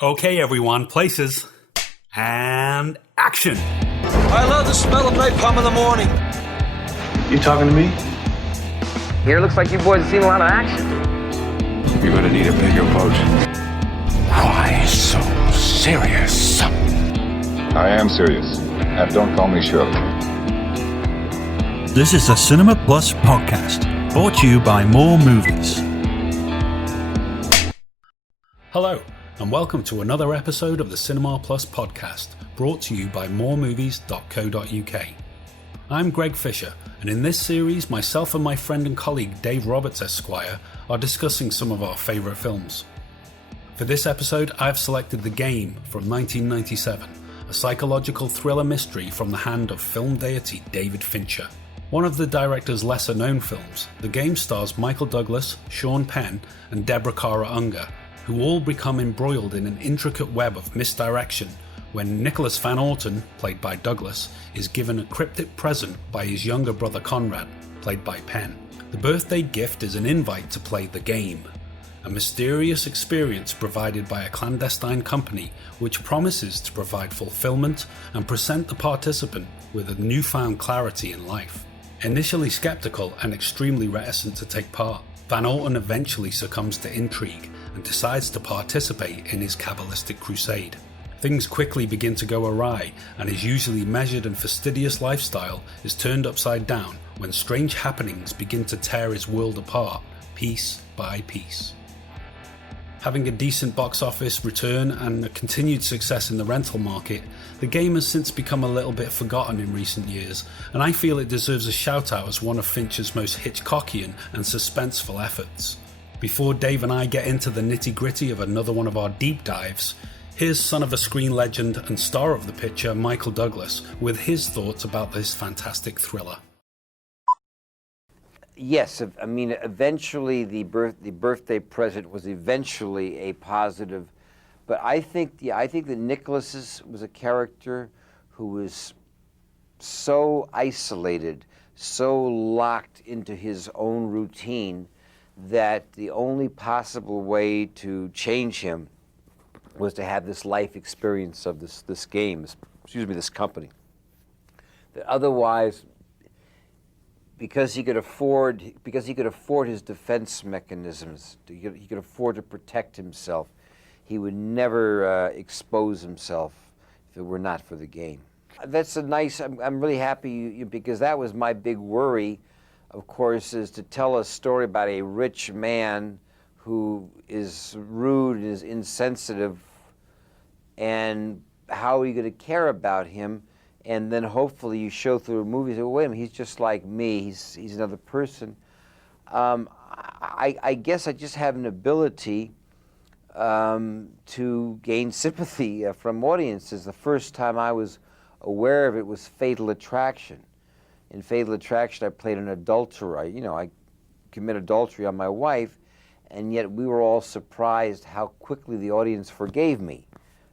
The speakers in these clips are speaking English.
Okay, everyone, places, and action. I love the smell of napalm in the morning. You talking to me? Here, looks like you boys have seen a lot of action. You're gonna need a bigger boat. Why so serious? I am serious, and don't call me Shirley. This is the Cinema Plus podcast, brought to you by More Movies. Hello, and welcome to another episode of the Cinema Plus podcast, brought to you by moremovies.co.uk. I'm Greg Fisher, and in this series, myself and my friend and colleague Dave Roberts Esquire are discussing some of our favourite films. For this episode, I've selected The Game from 1997, a psychological thriller mystery from the hand of film deity David Fincher. One of the director's lesser-known films, The Game stars Michael Douglas, Sean Penn, and Deborah Unger, who all become embroiled in an intricate web of misdirection when Nicholas Van Orton, played by Douglas, is given a cryptic present by his younger brother Conrad, played by Penn. The birthday gift is an invite to play The Game, a mysterious experience provided by a clandestine company which promises to provide fulfillment and present the participant with a newfound clarity in life. Initially skeptical and extremely reticent to take part, Van Orton eventually succumbs to intrigue and decides to participate in his Kabbalistic crusade. Things quickly begin to go awry, and his usually measured and fastidious lifestyle is turned upside down when strange happenings begin to tear his world apart, piece by piece. Having a decent box office return and a continued success in the rental market, The Game has since become a little bit forgotten in recent years, and I feel it deserves a shout out as one of Fincher's most Hitchcockian and suspenseful efforts. Before Dave and I get into the nitty gritty of another one of our deep dives, here's son of a screen legend and star of the picture Michael Douglas with his thoughts about this fantastic thriller. Yes, I mean, eventually the birthday present was eventually a positive, but I think that Nicholas was a character who was so isolated, so locked into his own routine, that the only possible way to change him was to have this life experience of this game, this company. That otherwise, because he could afford his defense mechanisms, he could afford to protect himself, he would never expose himself if it were not for the game. That's I'm really happy because that was my big worry, of course, is to tell a story about a rich man who is rude and is insensitive, and how are you going to care about him? And then hopefully you show through a movie, say, well, wait a minute, he's just like me, he's another person. I guess I just have an ability to gain sympathy from audiences. The first time I was aware of it was Fatal Attraction. In Fatal Attraction, I played an adulterer. I commit adultery on my wife, and yet we were all surprised how quickly the audience forgave me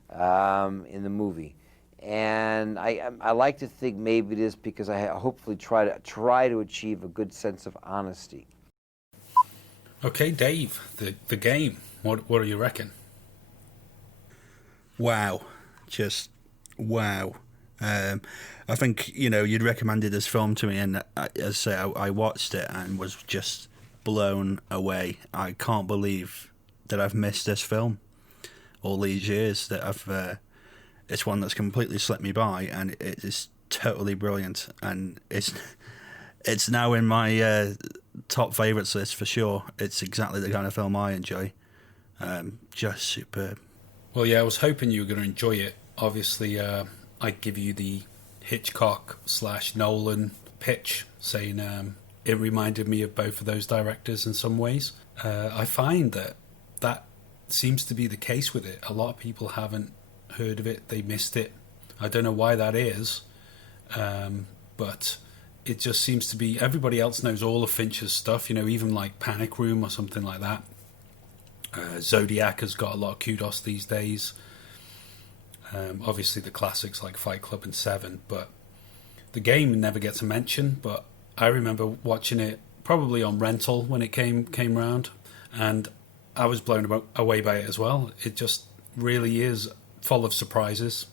in the movie. And I like to think maybe it is because I hopefully try to achieve a good sense of honesty. Okay, Dave, the Game. What do you reckon? Wow. Just wow. I think, you'd recommended this film to me, and as I say, I watched it and was just blown away. I can't believe that I've missed this film all these years, that it's one that's completely slipped me by, and it is totally brilliant, and it's now in my top favourites list for sure. It's exactly the kind of film I enjoy. Just superb. Well, yeah, I was hoping you were going to enjoy it. Obviously, I'd give you the Hitchcock/Nolan pitch, saying it reminded me of both of those directors in some ways. I find that seems to be the case with it. A lot of people haven't heard of it, they missed it. I don't know why that is, but it just seems to be, everybody else knows all of Fincher's stuff, even like Panic Room or something like that. Zodiac has got a lot of kudos these days. Obviously the classics like Fight Club and Seven, but The Game never gets a mention. But I remember watching it probably on rental when it came round, and I was blown away by it as well. It just really is full of surprises.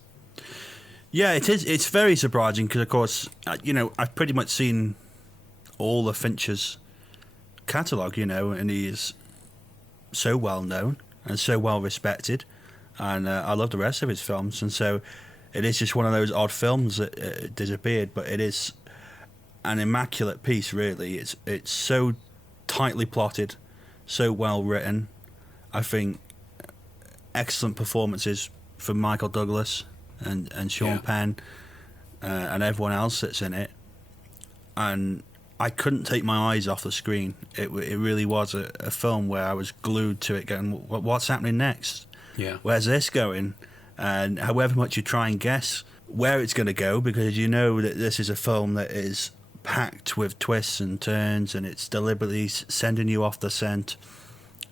Yeah, it is. It's very surprising because, of course, I've pretty much seen all of Fincher's catalogue, and he is so well known and so well respected, and I love the rest of his films, and so it is just one of those odd films that disappeared, but it is an immaculate piece, really. It's so tightly plotted, so well written. I think excellent performances from Michael Douglas and Sean Penn and everyone else that's in it, and I couldn't take my eyes off the screen. It really was a film where I was glued to it, going, what's happening next? Yeah. Where's this going? And however much you try and guess where it's going to go, because you know that this is a film that is packed with twists and turns, and it's deliberately sending you off the scent,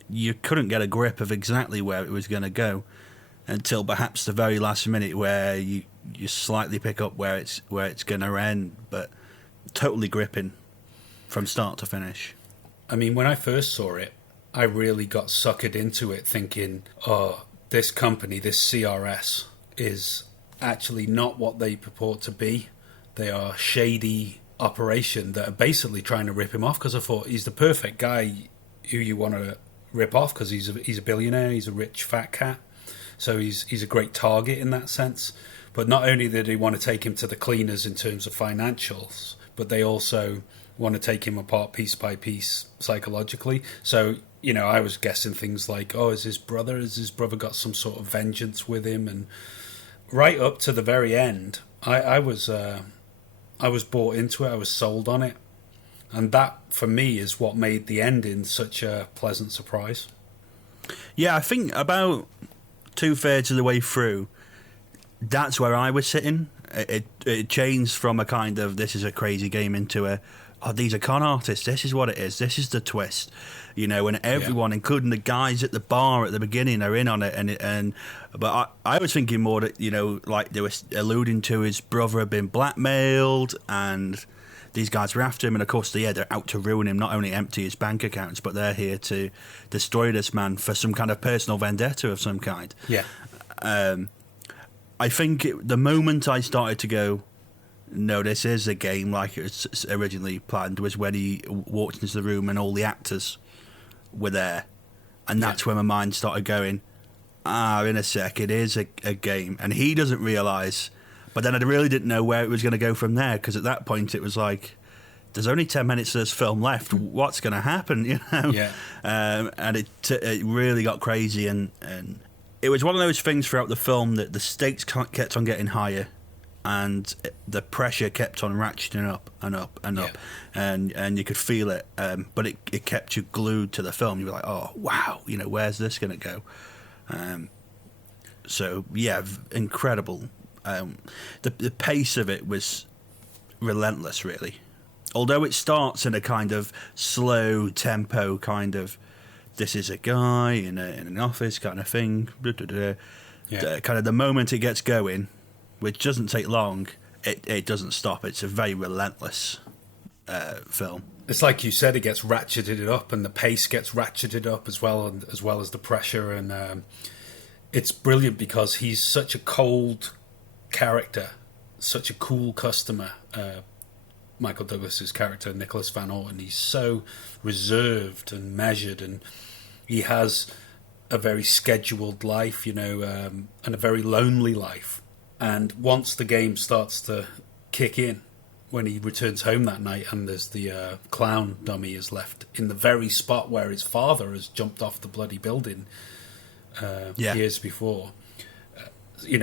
you couldn't get a grip of exactly where it was going to go until perhaps the very last minute, where you slightly pick up where it's going to end, but totally gripping from start to finish. I mean, when I first saw it, I really got suckered into it, thinking, oh, this company, this CRS, is actually not what they purport to be. They are a shady operation that are basically trying to rip him off, because I thought he's the perfect guy who you want to rip off, because he's a billionaire, he's a rich fat cat, so he's a great target in that sense. But not only did they want to take him to the cleaners in terms of financials, but they also want to take him apart piece by piece psychologically. So, I was guessing things like, oh, has his brother got some sort of vengeance with him? And right up to the very end, I was bought into it, I was sold on it. And that, for me, is what made the ending such a pleasant surprise. Yeah, I think about 2/3 of the way through, that's where I was sitting. It changed from a kind of, this is a crazy game, into a, oh, these are con artists, this is what it is, this is the twist, and everyone, including the guys at the bar at the beginning, are in on it, but I was thinking more that, like they were alluding to, his brother had been blackmailed, and these guys were after him, and of course they're out to ruin him, not only empty his bank accounts, but they're here to destroy this man for some kind of personal vendetta of some kind. Yeah. I think the moment I started to go, no, this is a game like it was originally planned, was when he walked into the room and all the actors were there. And that's when my mind started going, in a sec, it is a game. And he doesn't realise. But then I really didn't know where it was going to go from there, because at that point it was like, there's only 10 minutes of this film left. What's going to happen? Yeah. And it really got crazy. And it was one of those things throughout the film that the stakes kept on getting higher, and the pressure kept on ratcheting up and up and up, and you could feel it, but it kept you glued to the film. You were like, oh wow, where's this going to go? So yeah, incredible. The pace of it was relentless, really. Although it starts in a kind of slow tempo, kind of, this is a guy in an office kind of thing. Kind of the moment it gets going, which doesn't take long, it doesn't stop. It's a very relentless film. It's like you said, it gets ratcheted up, and the pace gets ratcheted up as well as the pressure, and it's brilliant because he's such a cold character, such a cool customer. Michael Douglas's character, Nicholas Van Orton, he's so reserved and measured, and he has a very scheduled life, and a very lonely life. And once the game starts to kick in, when he returns home that night and there's the clown dummy is left in the very spot where his father has jumped off the bloody building years before,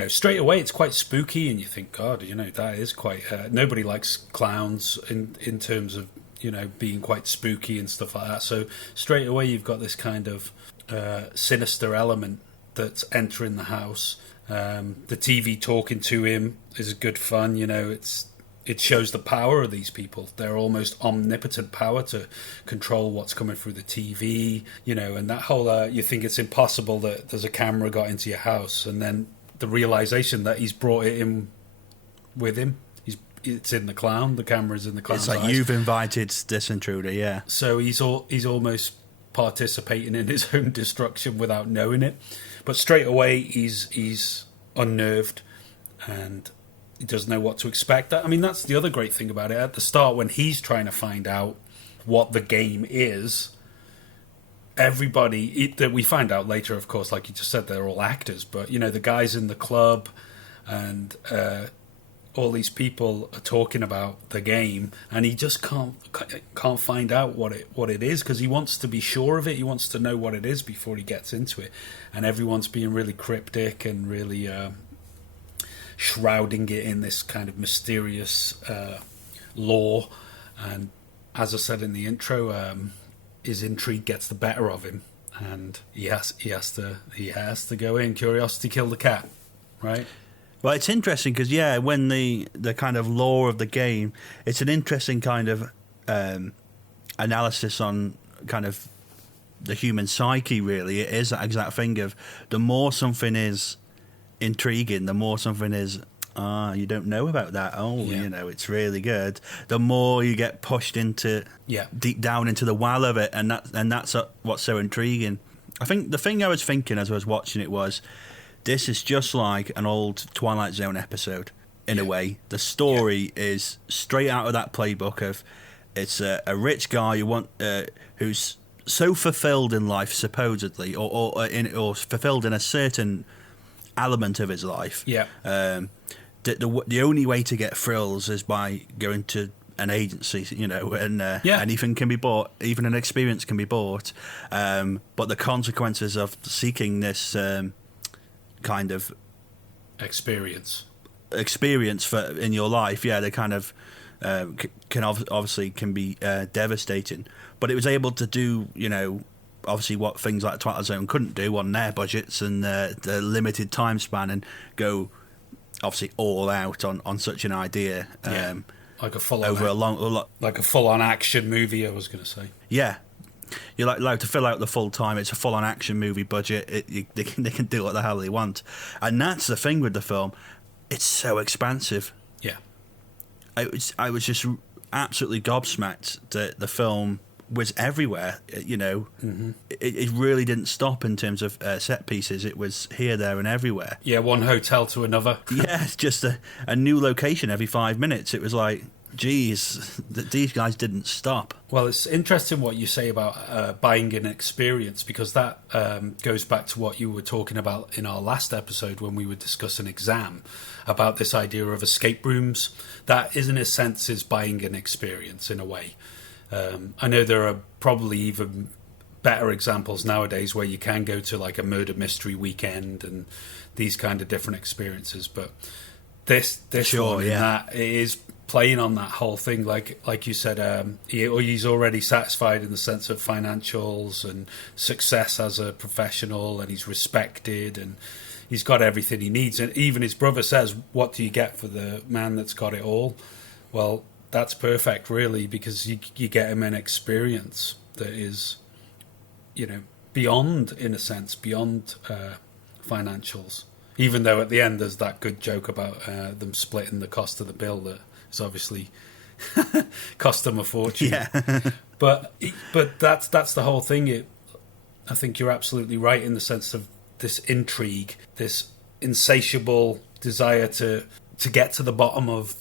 straight away it's quite spooky, and you think, God, that is quite... nobody likes clowns in terms of, being quite spooky and stuff like that. So straight away you've got this kind of sinister element that's entering the house. The TV talking to him is good fun. It shows the power of these people. They're almost omnipotent power to control what's coming through the TV, and that whole, you think it's impossible that there's a camera got into your house, and then the realization that he's brought it in with him. It's in the clown. The camera's in the clown's It's like eyes. You've invited this intruder, yeah. So he's almost participating in his own destruction without knowing it. But straight away, he's unnerved, and he doesn't know what to expect. I mean, that's the other great thing about it. At the start, when he's trying to find out what the game is, everybody that we find out later, of course, like you just said, they're all actors. But the guys in the club and all these people are talking about the game, and he just can't find out what it is, because he wants to be sure of it. He wants to know what it is before he gets into it, and everyone's being really cryptic and really shrouding it in this kind of mysterious lore. And as I said in the intro, his intrigue gets the better of him, and he has to go in. Curiosity killed the cat, right? Well, it's interesting because when the kind of lore of the game, it's an interesting kind of analysis on kind of the human psyche. Really, it is that exact thing of the more something is intriguing, the more something is you don't know about that. It's really good. The more you get pushed into deep down into the well of it, and that's what's so intriguing. I think the thing I was thinking as I was watching it was, this is just like an old Twilight Zone episode in a way. The story is straight out of that playbook of it's a rich guy who's so fulfilled in life supposedly, or fulfilled in a certain element of his life. The only way to get thrills is by going to an agency, and anything can be bought, even an experience can be bought. But the consequences of seeking this kind of experience in your life, they kind of can be devastating. But it was able to do, obviously what things like Twilight Zone couldn't do on their budgets and the limited time span, and go obviously all out on such an idea. Like a full-on action movie, I was going to say. Yeah. You're allowed to fill out the full time. It's a full-on action movie budget. They can do what the hell they want. And that's the thing with the film. It's so expansive. Yeah. I was just absolutely gobsmacked that the film was everywhere. Mm-hmm. It really didn't stop in terms of set pieces. It was here, there, and everywhere. Yeah, one hotel to another. Yeah, it's just a new location every 5 minutes. It was like, geez, these guys didn't stop. Well, it's interesting what you say about buying an experience, because that goes back to what you were talking about in our last episode when we were discussing Exam, about this idea of escape rooms. That, in a sense, is buying an experience in a way. I know there are probably even better examples nowadays where you can go to like a murder mystery weekend and these kind of different experiences, but this one in that it is playing on that whole thing, like you said, he's already satisfied in the sense of financials and success as a professional, and he's respected and he's got everything he needs. And even his brother says, what do you get for the man that's got it all? Well, that's perfect, really, because you get him an experience that is, beyond, in a sense, beyond financials. Even though at the end there's that good joke about them splitting the cost of the bill that is obviously cost them a fortune. Yeah. but that's the whole thing. I think you're absolutely right in the sense of this intrigue, this insatiable desire to get to the bottom of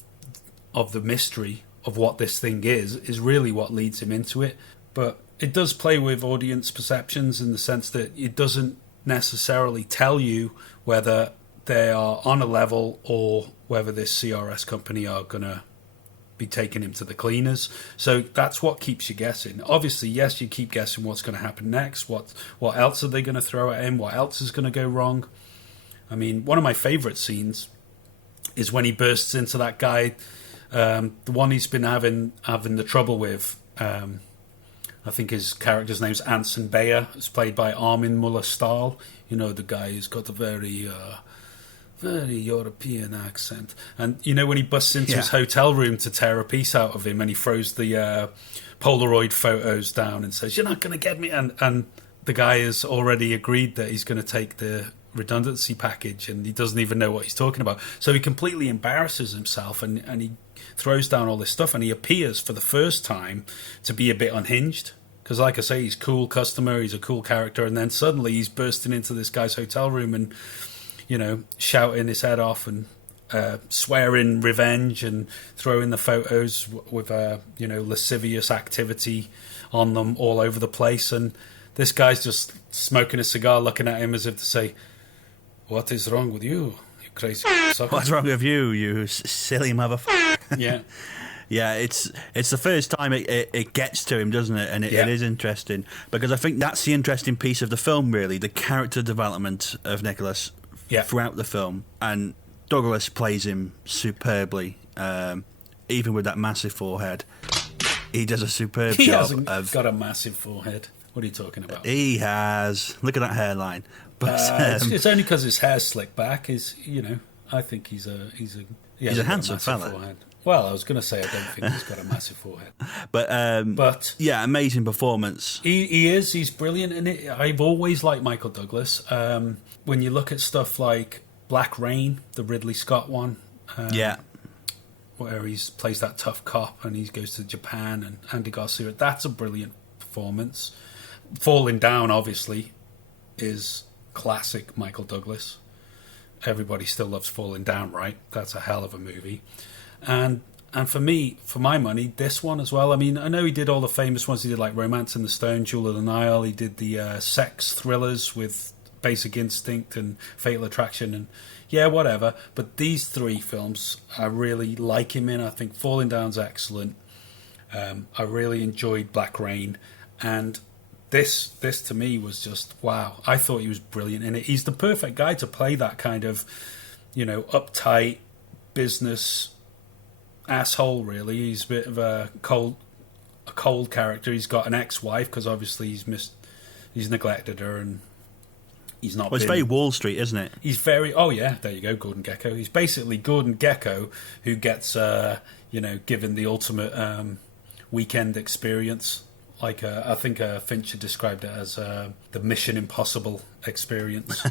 the mystery of what this thing is really what leads him into it. But it does play with audience perceptions in the sense that it doesn't necessarily tell you whether they are on a level or whether this CRS company are going to be taking him to the cleaners. So that's what keeps you guessing. Obviously, yes, you keep guessing what's going to happen next. What else are they going to throw at him? What else is going to go wrong? I mean, one of my favourite scenes is when he bursts into that guy, the one he's been having the trouble with. I think his character's name's Anson Bayer. It's played by Armin Muller-Stahl. The guy who's got a very European accent. And when he busts into his hotel room to tear a piece out of him, and he throws the Polaroid photos down and says, "You're not going to get me," and the guy has already agreed that he's going to take the redundancy package, and he doesn't even know what he's talking about. So he completely embarrasses himself, and he throws down all this stuff, and he appears for the first time to be a bit unhinged. Because, like I say, he's a cool customer, he's a cool character, and then suddenly he's bursting into this guy's hotel room and, you know, shouting his head off and swearing revenge and throwing the photos with, you know, lascivious activity on them all over the place. And this guy's just smoking a cigar, looking at him as if to say, "What is wrong with you, you crazy sucker?" What's wrong with you, you silly motherfucker? Yeah. Yeah, it's the first time it gets to him, doesn't it? And it is interesting, because I think that's the interesting piece of the film, really, the character development of Nicholas throughout the film. And Douglas plays him superbly, even with that massive forehead. He does a superb He job. hasn't got a massissive forehead. What are you talking about? He has. Look at that hairline. But it's only because his hair's slicked back. I think he's a handsome fella. Forehead. Well, I was going to say I don't think he's got a massive forehead. But yeah, amazing performance. He is. He's brilliant in it. I've always liked Michael Douglas. When you look at stuff like Black Rain, the Ridley Scott one, where he plays that tough cop and he goes to Japan, and Andy Garcia, that's a brilliant performance. Falling Down, obviously, is classic Michael Douglas. Everybody still loves Falling Down, right? That's a hell of a movie. And for me, for my money, this one as well. I mean, I know he did all the famous ones. He did like Romance in the Stone, Jewel of the Nile. He did the sex thrillers with Basic Instinct and Fatal Attraction and whatever. But these three films, I really like him in. I think Falling Down's excellent. I really enjoyed Black Rain. And this to me was just, wow. I thought he was brilliant in it. He's the perfect guy to play that kind of, you know, uptight business asshole, really. He's a bit of a cold character. He's got an ex-wife because obviously he's neglected her, and he's not. Well, it's very Wall Street, isn't it? He's very. Oh yeah, there you go, Gordon Gekko. He's basically Gordon Gekko who gets given the ultimate weekend experience. Like I think Fincher described it as the Mission Impossible experience.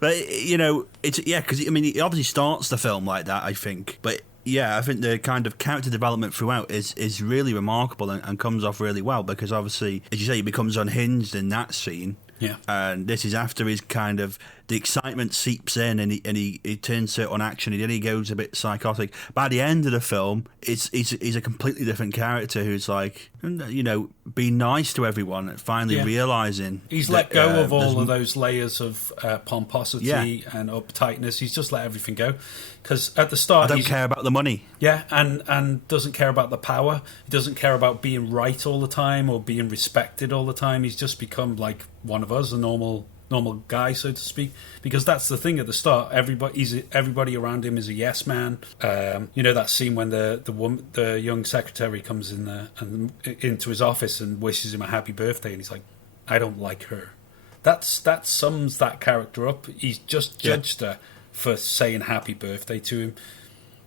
But you know, it's because I mean, he obviously starts the film like that, I think, but. Yeah, I think the kind of character development throughout is really remarkable and comes off really well, because obviously, as you say, he becomes unhinged in that scene. Yeah. And this is after his kind of, the excitement seeps in and he turns to it on action, and then he goes a bit psychotic. By the end of the film, he's a completely different character who's like, you know, being nice to everyone, finally realising. He's let go of all of those layers of pomposity and uptightness. He's just let everything go. Because at the start, I don't care about the money. Yeah, and doesn't care about the power. He doesn't care about being right all the time or being respected all the time. He's just become like one of us, a normal guy, so to speak. Because that's the thing at the start. Everybody around him is a yes man. You know that scene when the young secretary comes in there and into his office and wishes him a happy birthday, and he's like, "I don't like her." That sums that character up. He's just judged her for saying happy birthday to him.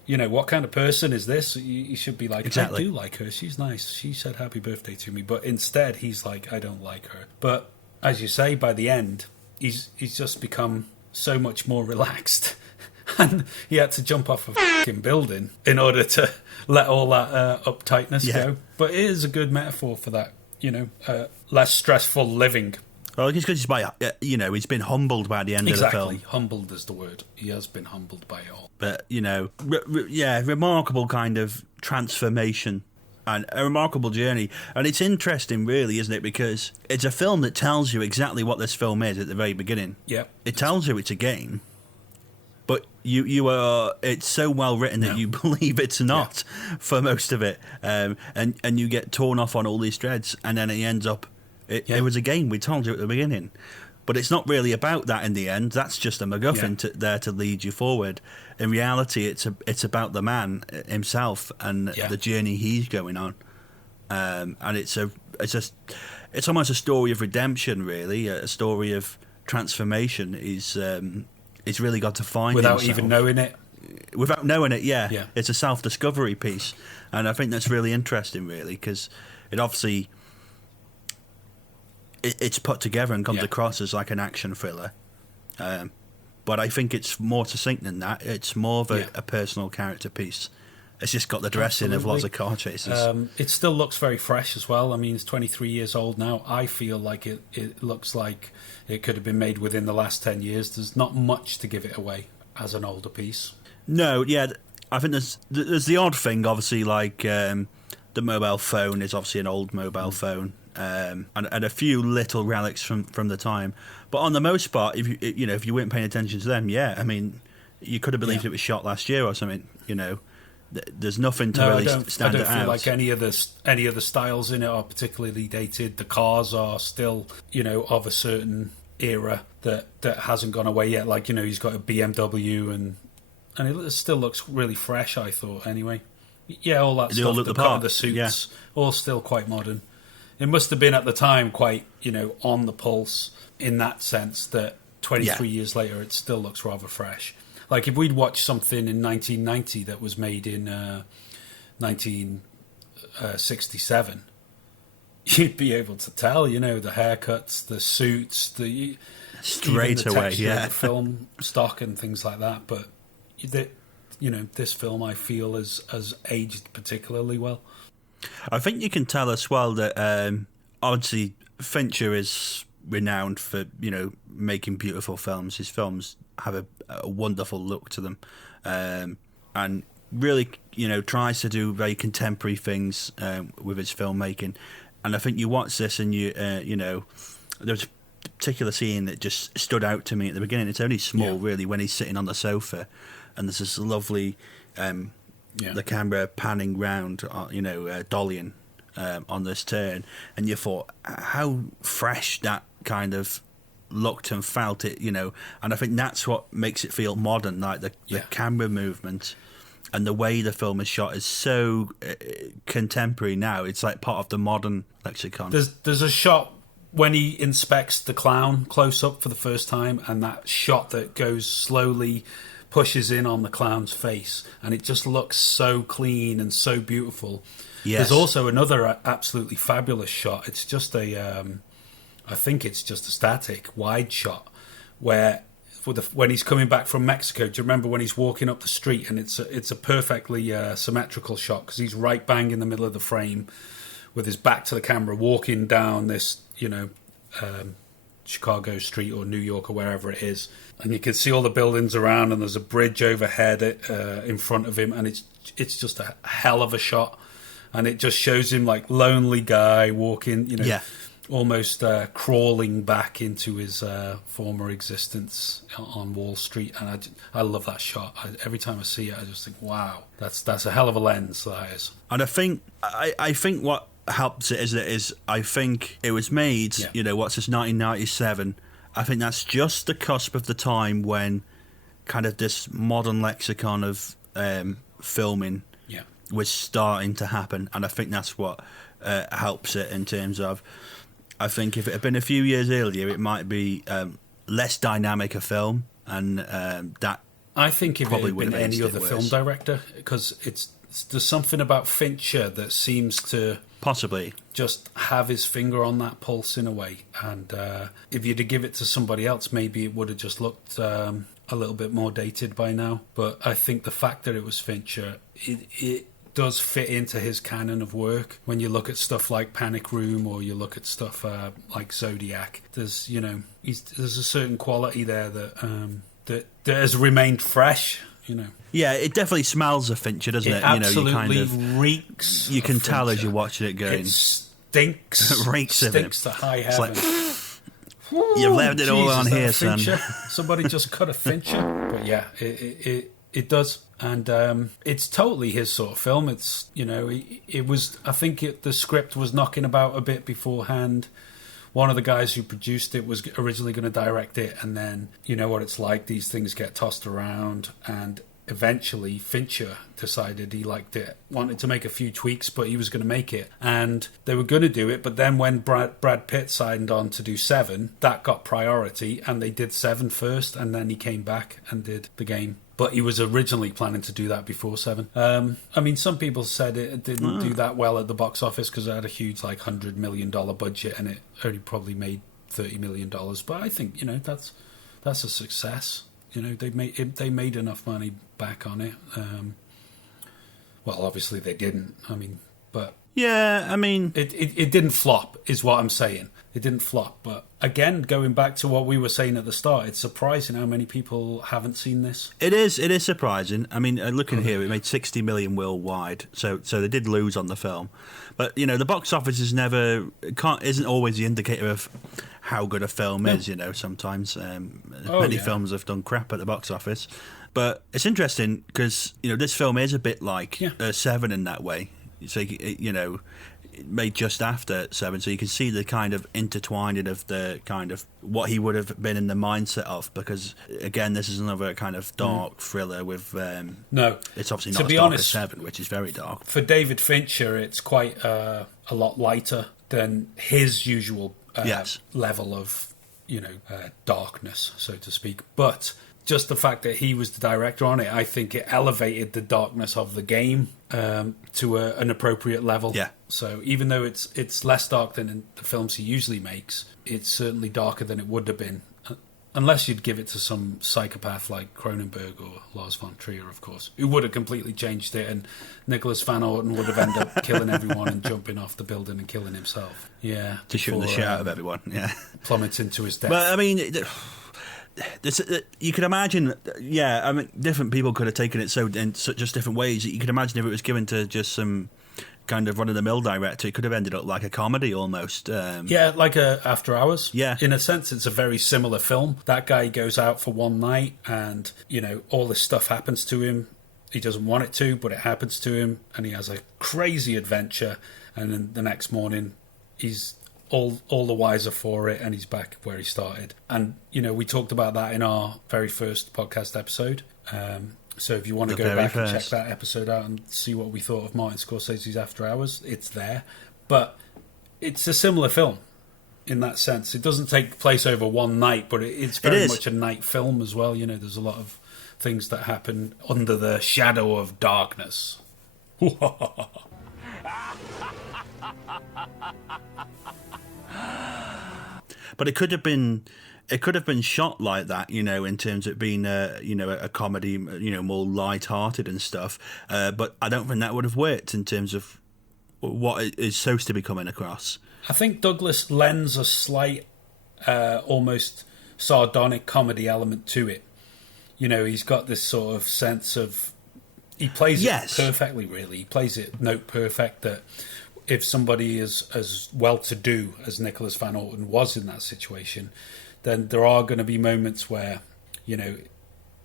You know, what kind of person is this? You should be like, exactly. I do like her. She's nice. She said happy birthday to me. But instead, he's like, I don't like her. But as you say, by the end, he's just become so much more relaxed. And he had to jump off a fucking building in order to let all that uptightness go. But it is a good metaphor for that, you know, less stressful living. Well, it's because he's been humbled by the end of the film. Exactly, humbled is the word. He has been humbled by it all. But, you know, remarkable kind of transformation and a remarkable journey. And it's interesting, really, isn't it? Because it's a film that tells you exactly what this film is at the very beginning. Yeah. It tells you it's a game, but it's so well written that you believe it's not for most of it. And you get torn off on all these threads, and then it ends up... It was a game, we told you at the beginning. But it's not really about that in the end. That's just a MacGuffin there to lead you forward. In reality, it's about the man himself and the journey he's going on. And it's almost a story of redemption, really, a story of transformation. He's really got to find without himself. even knowing it. Without knowing it, yeah. It's a self-discovery piece. And I think that's really interesting, really, because it obviously... It's put together and comes across as like an action thriller. But I think it's more succinct than that. It's more of a personal character piece. It's just got the dressing of lots of car chases. It still looks very fresh as well. I mean, it's 23 years old now. I feel like it looks like it could have been made within the last 10 years. There's not much to give it away as an older piece. No, yeah, I think there's the odd thing, obviously, like the mobile phone is obviously an old mobile phone, and a few little relics from the time. But on the most part, if you weren't paying attention to them, yeah, I mean, you could have believed it was shot last year or something. There's nothing to really stand out. I don't feel like any of the styles in it are particularly dated. The cars are still, of a certain era that hasn't gone away yet. Like, he's got a BMW and it still looks really fresh, I thought, anyway. Yeah, all that stuff, the part of the suits, all still quite modern. It must have been at the time quite, on the pulse in that sense that 23 years later it still looks rather fresh. Like if we'd watched something in 1990 that was made in 1967, you'd be able to tell, the haircuts, the suits, the straight away, of the film stock and things like that. But this film I feel has aged particularly well. I think you can tell as well that obviously Fincher is renowned for making beautiful films. His films have a wonderful look to them, and really tries to do very contemporary things with his filmmaking. And I think you watch this and there's a particular scene that just stood out to me at the beginning. It's only small, really, when he's sitting on the sofa and there's this lovely the camera panning round, dollying on this turn, and you thought how fresh that kind of looked and felt it, and I think that's what makes it feel modern, like the camera movement and the way the film is shot is so contemporary now. It's like part of the modern lexicon. There's a shot when he inspects the clown close up for the first time, and that shot that goes slowly pushes in on the clown's face, and it just looks so clean and so beautiful. Yes. There's also another absolutely fabulous shot. It's just I think it's just a static wide shot where when he's coming back from Mexico. Do you remember when he's walking up the street? And it's a perfectly symmetrical shot because he's right bang in the middle of the frame with his back to the camera, walking down this Chicago street or New York or wherever it is, and you can see all the buildings around, and there's a bridge overhead in front of him, and it's just a hell of a shot, and it just shows him like lonely guy walking, almost crawling back into his former existence on Wall Street, and I love that shot. Every time I see it, I just think, wow, that's a hell of a lens, that is. And I think what helps it is I think it was made, what's this, 1997. I think that's just the cusp of the time when kind of this modern lexicon of filming was starting to happen, and I think that's what helps it in terms of, I think if it had been a few years earlier, it might be less dynamic a film, and that I think if it had been any other film director, because there's something about Fincher that seems to possibly just have his finger on that pulse in a way, and if you'd have give it to somebody else, maybe it would have just looked a little bit more dated by now. But I think the fact that it was Fincher, it does fit into his canon of work. When you look at stuff like Panic Room, or you look at stuff like Zodiac, there's there's a certain quality there that has remained fresh. Yeah, it definitely smells of Fincher, doesn't it? It absolutely you kind of reeks. You can tell Fincher. as you're watching it going. It stinks. It reeks of him. Stinks to high heaven. You've left it all on here, son. Somebody just cut a Fincher. But yeah, it does, and it's totally his sort of film. It's it was. I think the script was knocking about a bit beforehand. One of the guys who produced it was originally going to direct it, and then you know what it's like, these things get tossed around, and eventually Fincher decided he liked it, wanted to make a few tweaks, but he was going to make it, and they were going to do it. But then when Brad Pitt signed on to do Seven, that got priority, and they did Seven first, and then he came back and did The Game. But he was originally planning to do that before Seven. I mean, some people said it didn't do that well at the box office because it had a huge, like, $100 million budget, and it only probably made $30 million. But I think, that's a success. They made enough money back on it. Well, obviously they didn't. I mean, but Yeah, I mean, it didn't flop, is what I'm saying. It didn't flop. But again, going back to what we were saying at the start, it's surprising how many people haven't seen this. it is surprising. I mean, looking here, it made 60 million worldwide, so they did lose on the film. But the box office isn't always the indicator of how good a film is. Sometimes many films have done crap at the box office. But it's interesting because this film is a bit like Seven in that way. So made just after Seven, so you can see the kind of intertwining of the kind of what he would have been in the mindset of. Because again, this is another kind of dark thriller with no, it's obviously to not be as dark honest, as Seven, which is very dark. For David Fincher, it's quite a lot lighter than his usual level of darkness, so to speak. But just the fact that he was the director on it, I think it elevated the darkness of the game to an appropriate level. Yeah. So even though it's less dark than in the films he usually makes, it's certainly darker than it would have been. Unless you'd give it to some psychopath like Cronenberg or Lars von Trier, of course, who would have completely changed it, and Nicholas Van Orton would have ended up killing everyone and jumping off the building and killing himself. Yeah. To shoot the shit out of everyone, yeah. Plummets into his death. But, I mean... you could imagine, different people could have taken it in such just different ways. You could imagine if it was given to just some kind of run-of-the-mill director, it could have ended up like a comedy almost. Like a After Hours. Yeah. In a sense, it's a very similar film. That guy goes out for one night and, all this stuff happens to him. He doesn't want it to, but it happens to him, and he has a crazy adventure, and then the next morning he's all the wiser for it, and he's back where he started. And we talked about that in our very first podcast episode. So if you want to go back and check that episode out and see what we thought of Martin Scorsese's After Hours, it's there. But it's a similar film in that sense. It doesn't take place over one night, but it's very much a night film as well. There's a lot of things that happen under the shadow of darkness. But it could have been shot like that, in terms of it being a comedy, more light-hearted and stuff. But I don't think that would have worked in terms of what it is supposed to be coming across. I think Douglas lends a slight, almost sardonic comedy element to it. He's got this sort of sense of... He plays it perfectly, really. He plays it note perfect that... If somebody is as well-to-do as Nicholas Van Orton was in that situation, then there are going to be moments where,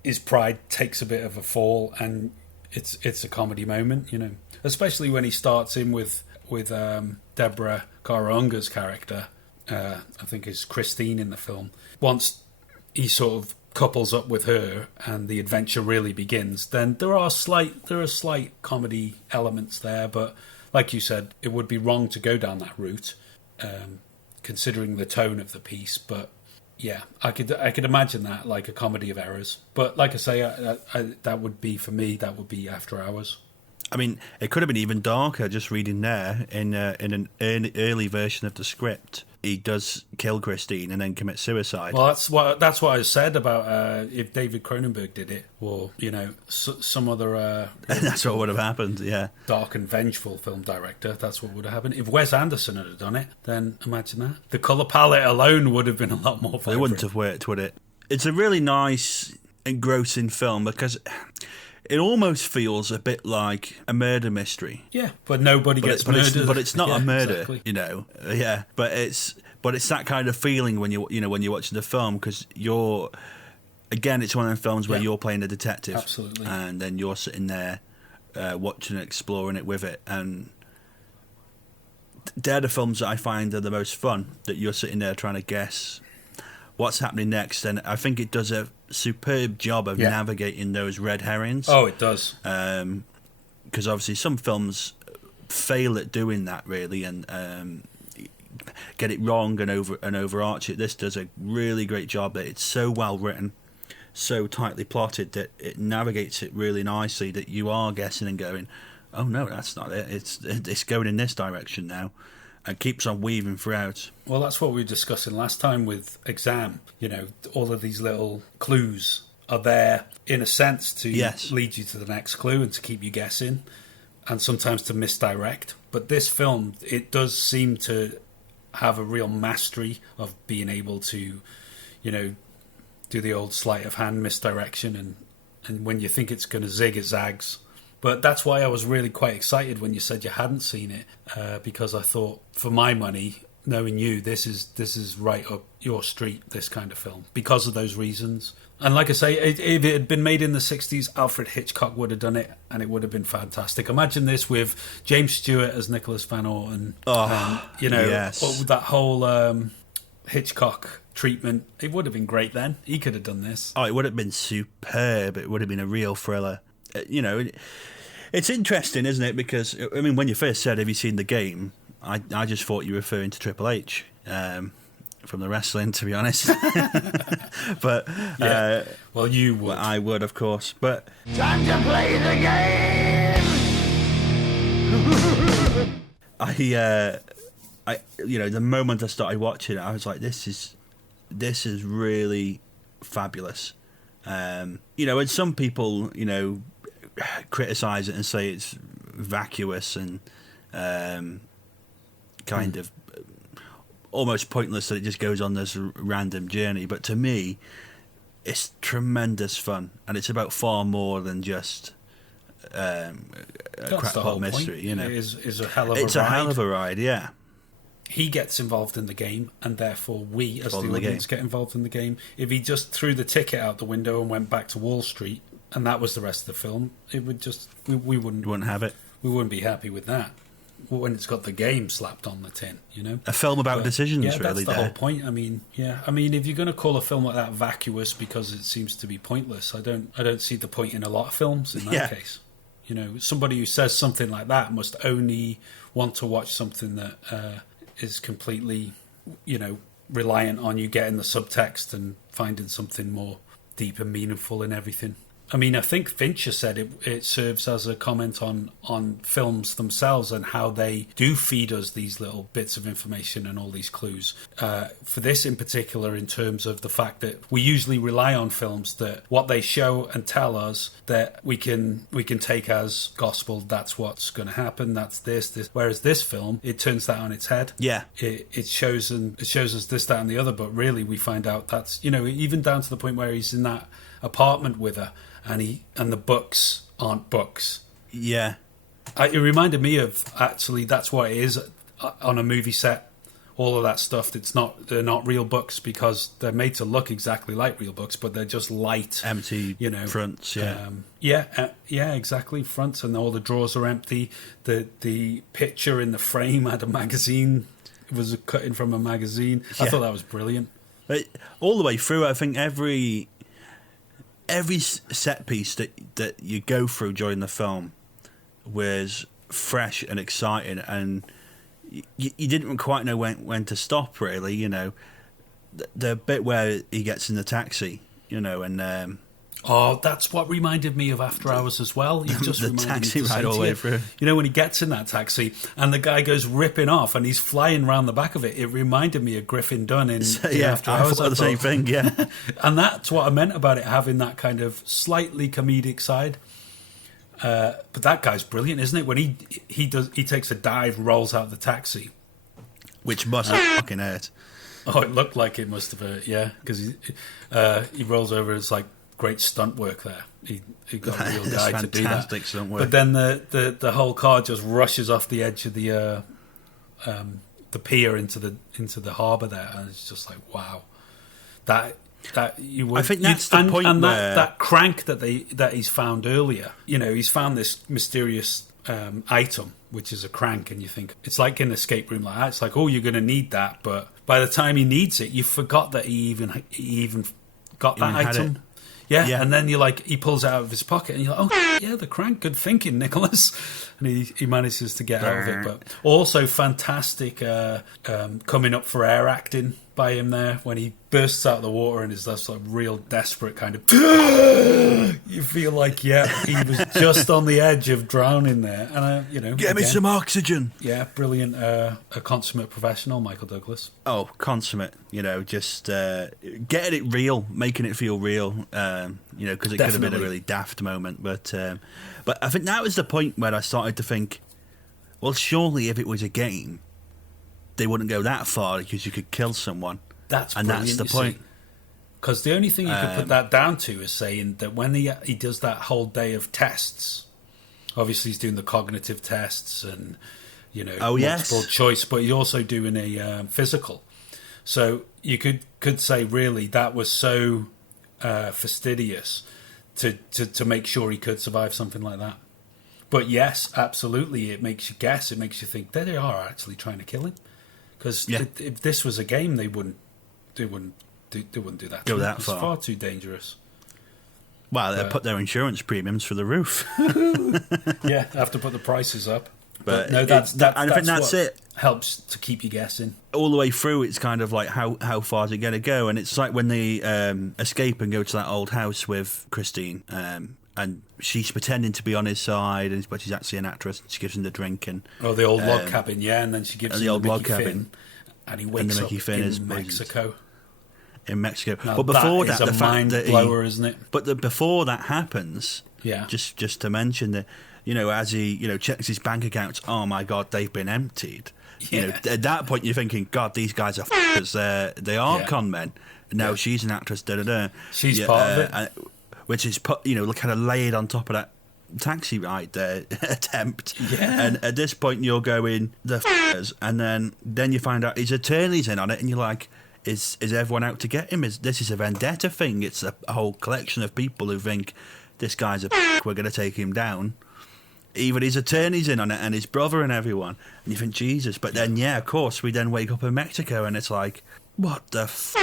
his pride takes a bit of a fall, and it's a comedy moment, Especially when he starts in with Deborah Unger's character, I think is Christine in the film. Once he sort of couples up with her and the adventure really begins, then there are slight comedy elements there, but... Like you said, it would be wrong to go down that route, considering the tone of the piece. But yeah, I could imagine that like a comedy of errors. But like I say, that would be for me. That would be After Hours. I mean, it could have been even darker. Just reading there in an early version of the script, he does kill Christine and then commit suicide. Well, that's what I said about if David Cronenberg did it, or some other. That's what would have happened. Yeah, dark and vengeful film director. That's what would have happened. If Wes Anderson had done it, then imagine that. The colour palette alone would have been a lot more vibrant. It wouldn't have worked, would it? It's a really nice, engrossing film because. It almost feels a bit like a murder mystery. Yeah, but nobody gets murdered. But it's not a murder, exactly. Yeah, but it's that kind of feeling when when you're watching the film, because it's one of those films where you're playing a detective, absolutely, and then you're sitting there watching and exploring it with it, and they're the films that I find are the most fun. That you're sitting there trying to guess what's happening next, and I think it does a superb job of navigating those red herrings. Oh, it does. Because obviously some films fail at doing that, really, and get it wrong and overarch it. This does a really great job. That it's so well written, so tightly plotted that it navigates it really nicely. That you are guessing and going, "Oh no, that's not it. It's going in this direction now." And keeps on weaving throughout. Well, that's what we were discussing last time with Exam. All of these little clues are there in a sense to lead you to the next clue and to keep you guessing. and sometimes to misdirect. But this film, it does seem to have a real mastery of being able to, do the old sleight of hand misdirection, and when you think it's going to zig, it zags. But that's why I was really quite excited when you said you hadn't seen it, because I thought, for my money, knowing you, this is right up your street, this kind of film, because of those reasons. And like I say, if it had been made in the 60s, Alfred Hitchcock would have done it, and it would have been fantastic. Imagine this with James Stewart as Nicholas Van Orton. Yes. That whole Hitchcock treatment. It would have been great then. He could have done this. Oh, it would have been superb. It would have been a real thriller. It's interesting, isn't it? Because, I mean, when you first said, have you seen The Game, I just thought you were referring to Triple H. From the wrestling, to be honest. But well, you would. I would, of course. But Time to play the game! the moment I started watching it, I was like, this is really fabulous. And some people, criticize it and say it's vacuous and kind of almost pointless, that it just goes on this random journey. But to me, it's tremendous fun, and it's about far more than just a crackpot mystery. It is a hell of a ride. It's a hell of a ride, yeah. He gets involved in the game, and therefore we, as the audience, get involved in the game. If he just threw the ticket out the window and went back to Wall Street, and that was the rest of the film, it would just we wouldn't have it. We wouldn't be happy with that. When it's got the game slapped on the tin, A film about decisions, yeah, really. That's the whole point. I mean, if you're going to call a film like that vacuous because it seems to be pointless, I don't see the point in a lot of films in that case. Somebody who says something like that must only want to watch something that is completely, reliant on you getting the subtext and finding something more deep and meaningful in everything. I mean, I think Fincher said it serves as a comment on films themselves and how they do feed us these little bits of information and all these clues. For this in particular, in terms of the fact that we usually rely on films that what they show and tell us that we can take as gospel. That's what's going to happen. That's this. Whereas this film, it turns that on its head. Yeah, it shows us this, that, and the other. But really, we find out that's even down to the point where he's in that apartment with her. And the books aren't books. Yeah. It reminded me of, actually, that's what it is on a movie set. All of that stuff, they're not real books because they're made to look exactly like real books, but they're just light. Empty fronts, yeah. Yeah, exactly, fronts, and all the drawers are empty. The picture in the frame had a magazine. It was a cutting from a magazine. I thought that was brilliant. All the way through, I think every set piece that you go through during the film was fresh and exciting, and you didn't quite know when to stop, really. The bit where he gets in the taxi, and that's what reminded me of After Hours as well. You just the reminded taxi me to ride say all the way through. When he gets in that taxi and the guy goes ripping off and he's flying around the back of it, it reminded me of Griffin Dunn in After Hours. I thought the same thing, yeah. And that's what I meant about it having that kind of slightly comedic side. But that guy's brilliant, isn't it? When he takes a dive, rolls out the taxi, which must have fucking hurt. Oh, it looked like it must have hurt, yeah, because he rolls over. It's like great stunt work there. He got a real guy to do that. Fantastic stunt work. But then the whole car just rushes off the edge of the pier into the harbour there, and it's just like, wow, that you would. I think that's the point. And where... that crank that he's found earlier. He's found this mysterious item, which is a crank, and you think it's like an escape room like that. It's like, oh, you're going to need that, but by the time he needs it, you forgot that he even got that item. Yeah, and then he pulls it out of his pocket, and you're like, oh, yeah, the crank, good thinking, Nicholas. And he manages to get out of it. But also fantastic coming up for air acting by him there when he bursts out of the water and is that sort of real desperate kind of... You feel like, he was just on the edge of drowning there. And, Get me some oxygen. Yeah, brilliant. A consummate professional, Michael Douglas. Oh, consummate. Just getting it real, making it feel real. Because it could have been a really daft moment. But I think that was the point where I started to think, well, surely if it was a game, they wouldn't go that far because you could kill someone. That's the point. Because the only thing you could put that down to is saying that when he does that whole day of tests, obviously he's doing the cognitive tests and multiple choice, but he's also doing a physical. So you could say really that was so fastidious to make sure he could survive something like that. But yes, absolutely, it makes you guess. It makes you think that they are actually trying to kill him. Because if this was a game, they wouldn't do that. Go that far. It's far too dangerous. Well, they put their insurance premiums through the roof. Yeah, have to put the prices up. But no, I think that's it. Helps to keep you guessing. All the way through, it's kind of like how far is it going to go? And it's like when they escape and go to that old house with Christine, and she's pretending to be on his side, but she's actually an actress. And she gives him the drink and the old log cabin, and then she gives him the old log cabin, and he wakes up in Mexico. In Mexico, now, but before that, the fact that blower, isn't it? But before that happens, yeah. Just to mention that, as he checks his bank accounts, oh my God, they've been emptied. Yeah. At that point, you're thinking, God, these guys are f***ers. They are con men. No, she's an actress. She's part of it. Which is kind of laid on top of that taxi ride attempt. Yeah. And at this point, you're going, the f***ers, and then you find out his attorney's in on it, and you're like, is everyone out to get him? This is a vendetta thing. It's a whole collection of people who think this guy's a f***, we're going to take him down. Even his attorney's in on it, and his brother and everyone. And you think, Jesus. But then, of course, we then wake up in Mexico, and it's like, what the f***?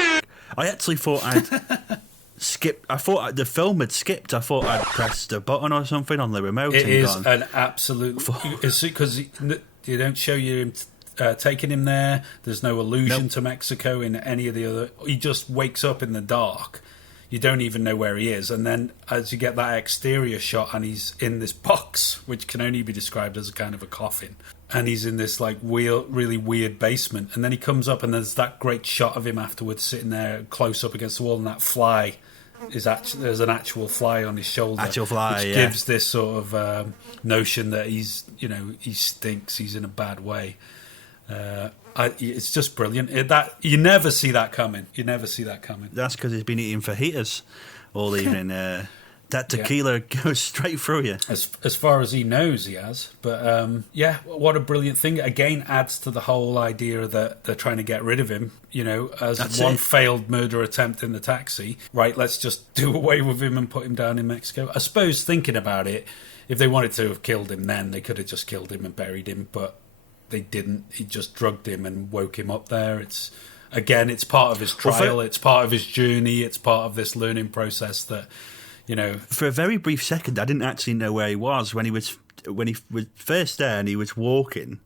I actually thought I'd skipped. I thought the film had skipped. I thought I'd pressed a button or something on the remote. It is an absolute... Because they don't show you him taking him there. There's no allusion to Mexico in any of the other... He just wakes up in the dark. You don't even know where he is. And then as you get that exterior shot and he's in this box, which can only be described as a kind of a coffin, and he's in this like really weird basement, and then he comes up and there's that great shot of him afterwards sitting there close up against the wall, and that fly is actually... There's an actual fly on his shoulder. Actual fly, which gives this sort of notion that he's, he stinks, he's in a bad way. It's just brilliant. You never see that coming. That's because he's been eating fajitas all evening. That tequila goes straight through you. As far as he knows, he has. But what a brilliant thing. Again, adds to the whole idea that they're trying to get rid of him. As one failed murder attempt in the taxi. Right, let's just do away with him and put him down in Mexico. I suppose, thinking about it, if they wanted to have killed him then, they could have just killed him and buried him, but they didn't. He just drugged him and woke him up there. It's part of his trial. It's part of his journey. It's part of this learning process that, For a very brief second, I didn't actually know where he was when he was first there and he was walking.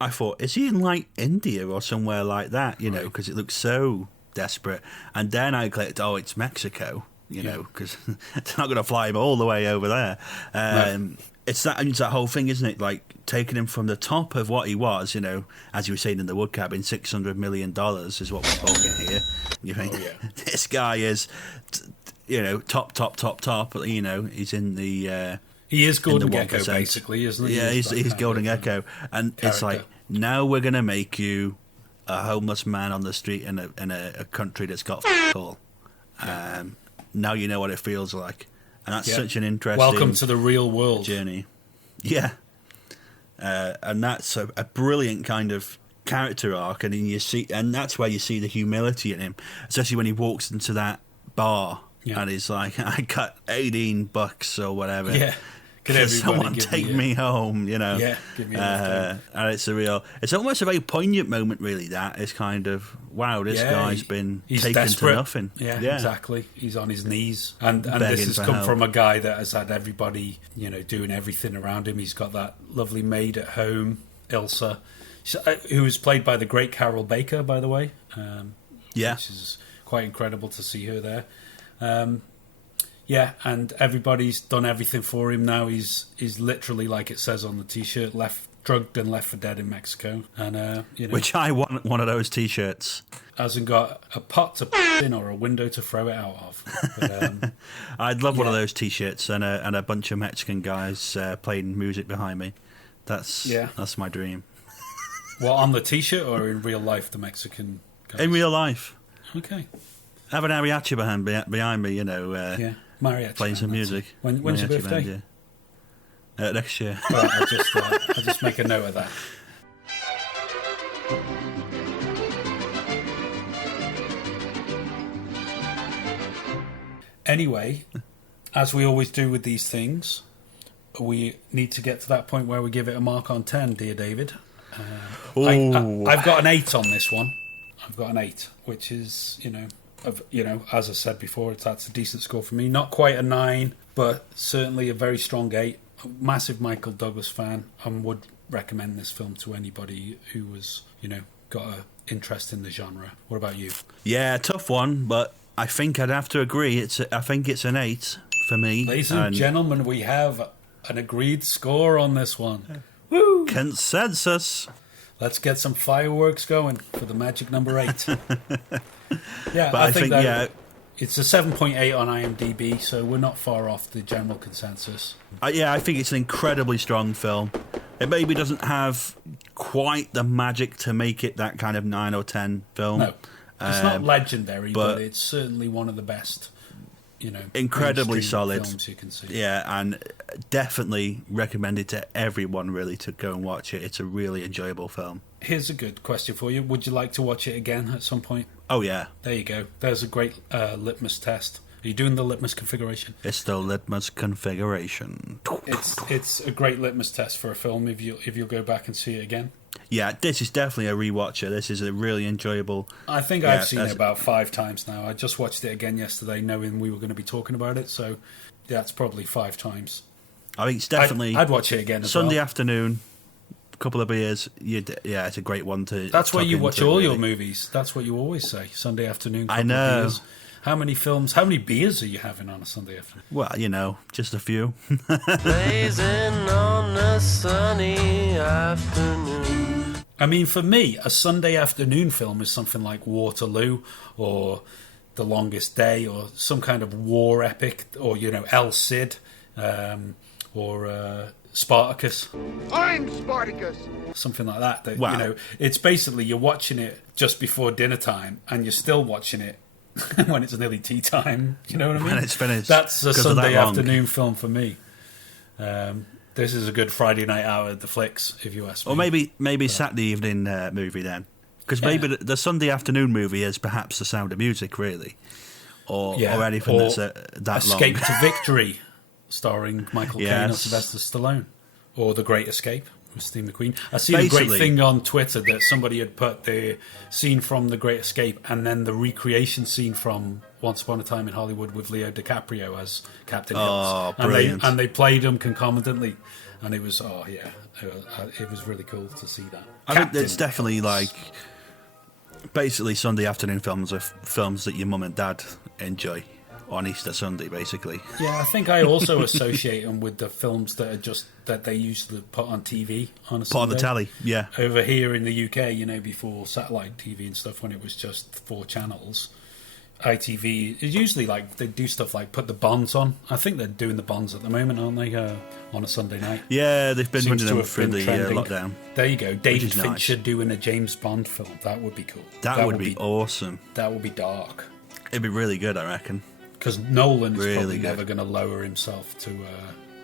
I thought, is he in like India or somewhere like that? Because it looks so desperate. And then I clicked, oh, it's Mexico. Because it's not going to fly him all the way over there. No. It's that whole thing, isn't it? Like taking him from the top of what he was, as you were saying in the wood cabin, $600 million is what we're talking here. You think this guy is, top. He's in the. He is Gordon Gekko, basically, isn't he? Yeah, he's Gordon Gekko, and character. It's like, now we're going to make you a homeless man on the street in a country that's got all. Now you know what it feels like. And that's such an interesting... Welcome to the real world. ...journey. Yeah. And that's a brilliant kind of character arc, and that's where you see the humility in him, especially when he walks into that bar and he's like, I got $18 or whatever. Yeah. Can someone take me home, Yeah, give me and it's almost a very poignant moment, really. That is kind of, wow, this guy's been taken desperate. To nothing. Yeah, exactly. He's on his knees, and this has come from a guy that has had everybody, doing everything around him. He's got that lovely maid at home, Ilsa, who was played by the great Carol Baker, by the way. Which is quite incredible to see her there. Yeah, and everybody's done everything for him now. He's literally, like it says on the T-shirt, drugged and left for dead in Mexico. And which I want one of those T-shirts. Hasn't got a pot to put in or a window to throw it out of. But, I'd love one of those T-shirts and a bunch of Mexican guys playing music behind me. That's my dream. Well, on the T-shirt or in real life, the Mexican guys? In real life. Okay. Have an mariachi behind me, mariachi playing some music. When's your birthday? Band, yeah. Next year. Right, I'll just make a note of that. Anyway, as we always do with these things, we need to get to that point where we give it a mark on 10, dear David. I've got an 8 on this one. I've got an 8, which is, as I said before, that's a decent score for me. Not quite a 9, but certainly a very strong 8. A massive Michael Douglas fan and would recommend this film to anybody who was, got an interest in the genre. What about you? Yeah, tough one, but I think I'd have to agree. I think it's an 8 for me. Ladies and gentlemen, we have an agreed score on this one. Woo! Consensus. Let's get some fireworks going for the magic number 8. Yeah, but I think it's a 7.8 on IMDb, so we're not far off the general consensus. I think it's an incredibly strong film. It maybe doesn't have quite the magic to make it that kind of 9 or 10 film. No, it's not legendary, but it's certainly one of the best, incredibly solid films you can see. Yeah, and definitely recommended to everyone really to go and watch it. It's a really enjoyable film. Here's a good question for you. Would you like to watch it again at some point? Oh, yeah. There you go. There's a great litmus test. Are you doing the litmus configuration? It's the litmus configuration. It's a great litmus test for a film if you'll go back and see it again. Yeah, this is definitely a rewatcher. This is a really enjoyable... I think I've seen it about 5 times now. I just watched it again yesterday knowing we were going to be talking about it, so it's probably 5 times. I think it's definitely... I'd watch it again as Sunday well. afternoon, a couple of beers. It's a great one to... That's where you watch all your movies. That's what you always say. Sunday afternoon, I know. Of beers. How many beers are you having on a Sunday afternoon? Well, just a few. Blazing on a sunny afternoon. I mean, for me, a Sunday afternoon film is something like Waterloo or The Longest Day or some kind of war epic or, El Cid or Spartacus. I'm Spartacus. Something like that. It's basically you're watching it just before dinner time and you're still watching it when it's nearly tea time. You know what I mean? When it's finished. That's a Sunday afternoon film for me. This is a good Friday night out at the flicks, if you ask me. Or maybe Saturday evening movie then. Because maybe the Sunday afternoon movie is perhaps The Sound of Music, really. Or anything that's that long. Escape to Victory, starring Michael Caine or Sylvester Stallone. Or The Great Escape with Steve McQueen. I see a great thing on Twitter that somebody had put the scene from The Great Escape and then the recreation scene from Once Upon a Time in Hollywood with Leo DiCaprio as Captain Hills. Oh, brilliant. And they played them concomitantly. And it was, it was really cool to see that. I think it's definitely basically Sunday afternoon films are films that your mum and dad enjoy on Easter Sunday, basically. Yeah, I think I also associate them with the films that are that they used to put on TV on a Sunday. Put on the telly, yeah. Over here in the UK, before satellite TV and stuff, when it was just 4 channels, ITV, it's usually they do stuff like put the Bonds on. I think they're doing the Bonds at the moment, aren't they, on a Sunday night? Yeah, they've been running them through the lockdown. There you go. David Fincher doing a James Bond film. That would be cool. That would be awesome. That would be dark. It'd be really good, I reckon. Because Nolan is really probably good. never going to lower himself to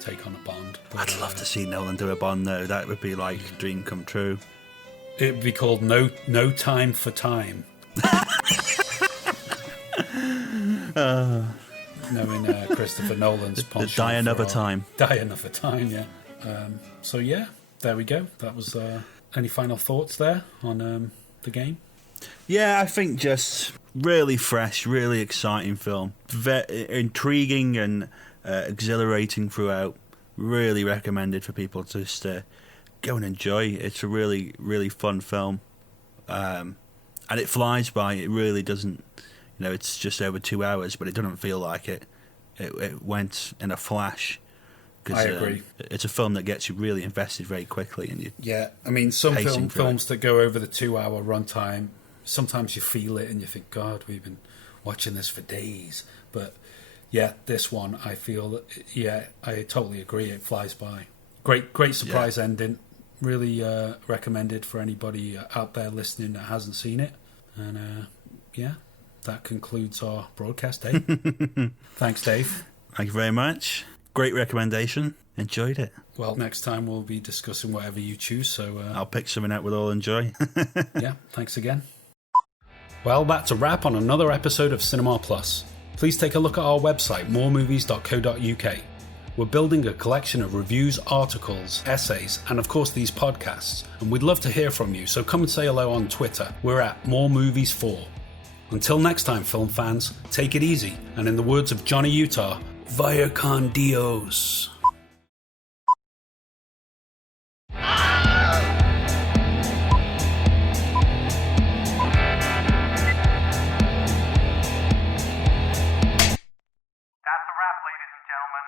take on a Bond. But, I'd love to see Nolan do a Bond, though. That would be like a dream come true. It would be called No Time for Time. Knowing Christopher Nolan's penchant. Die Another Time. Die Another Time, yeah. So, yeah, there we go. That was... any final thoughts there on the game? Yeah, I think just really fresh, really exciting film. Intriguing and exhilarating throughout. Really recommended for people to just go and enjoy. It's a really, really fun film. And it flies by. It really doesn't... it's just over 2 hours, but it doesn't feel like it. it went in a flash. I agree. It's a film that gets you really invested very quickly, and yeah. I mean, some pacing through films that go over the 2-hour runtime, sometimes you feel it and you think, God, we've been watching this for days. But yeah, this one, I feel that, yeah, I totally agree. It flies by. Great surprise ending. Really recommended for anybody out there listening that hasn't seen it. And yeah, that concludes our broadcast day. Thanks, Dave. Thank you very much. Great recommendation. Enjoyed it. Well, next time we'll be discussing whatever you choose. So I'll pick something out we'll all enjoy. yeah, thanks again. Well, that's a wrap on another episode of Cinema Plus. Please take a look at our website, moremovies.co.uk. We're building a collection of reviews, articles, essays, and of course these podcasts. And we'd love to hear from you, so come and say hello on Twitter. We're at moremovies4. Until next time, film fans, take it easy. And in the words of Johnny Utah, Vaya con Dios. That's a wrap, ladies and gentlemen.